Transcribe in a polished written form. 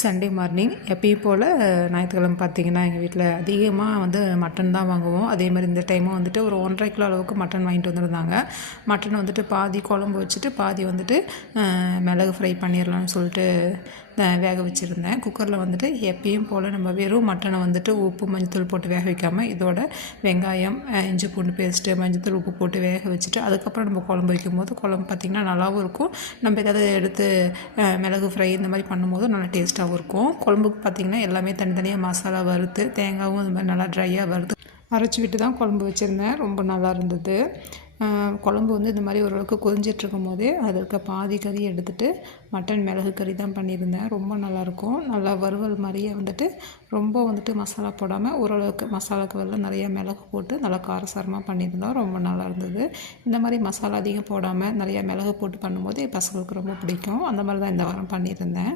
Sunday morning எப்பயும் போல் ஞாயிற்றுக்கிழமை பார்த்திங்கன்னா எங்கள் வீட்டில் அதிகமாக வந்து மட்டன் தான் வாங்குவோம். அதே மாதிரி இந்த டைமும் வந்துட்டு ஒரு 1.5 கிலோ அளவுக்கு மட்டன் வாங்கிட்டு வந்திருந்தாங்க. மட்டன் வந்துட்டு பாதி குழம்பு வச்சுட்டு பாதி வந்துட்டு மிளகு ஃப்ரை பண்ணிடலான்னு சொல்லிட்டு வேக வச்சுருந்தேன். குக்கரில் வந்துட்டு எப்பயும் போல் நம்ம வெறும் மட்டனை வந்துட்டு உப்பு மஞ்சத்தூள் போட்டு வேக வைக்காமல் இதோட வெங்காயம், இஞ்சி பூண்டு பேஸ்ட்டு, மஞ்சத்தூள், உப்பு போட்டு வேக வச்சுட்டு அதுக்கப்புறம் நம்ம குழம்பு வைக்கும்போது குழம்பு பார்த்திங்கன்னா நல்லாவும் இருக்கும். நம்ம ஏதாவது எடுத்து மிளகு ஃப்ரை இந்த மாதிரி பண்ணும்போது நல்லா டேஸ்ட்டாகவும் இருக்கும். குழம்புக்கு பார்த்திங்கன்னா எல்லாமே தனித்தனியாக மசாலா வறுத்து தேங்காயும் இந்த மாதிரி நல்லா ட்ரையாக வறுத்து அரைச்சி விட்டு தான் குழம்பு வச்சுருந்தேன். ரொம்ப நல்லா இருந்தது. குழம்பு வந்து இந்த மாதிரி ஓரளவுக்கு கொதிஞ்சிட்ருக்கும் போதே அதில் இருக்க பாதி கறி எடுத்துகிட்டு மட்டன் மிளகு கறி தான் பண்ணியிருந்தேன். ரொம்ப நல்லாயிருக்கும். நல்லா வறுவல் மாதிரியே வந்துட்டு ரொம்ப வந்துட்டு மசாலா போடாமல் ஓரளவுக்கு மசாலாவுக்கு பதிலா நிறையா மிளகு போட்டு நல்லா காரசாரமாக பண்ணியிருந்தோம். ரொம்ப நல்லா இருந்தது. இந்த மாதிரி மசாலா அதிகம் போடாமல் நிறையா மிளகு போட்டு பண்ணும்போது பசங்களுக்கு ரொம்ப பிடிக்கும். அந்த மாதிரி தான் இந்த வாரம் பண்ணியிருந்தேன்.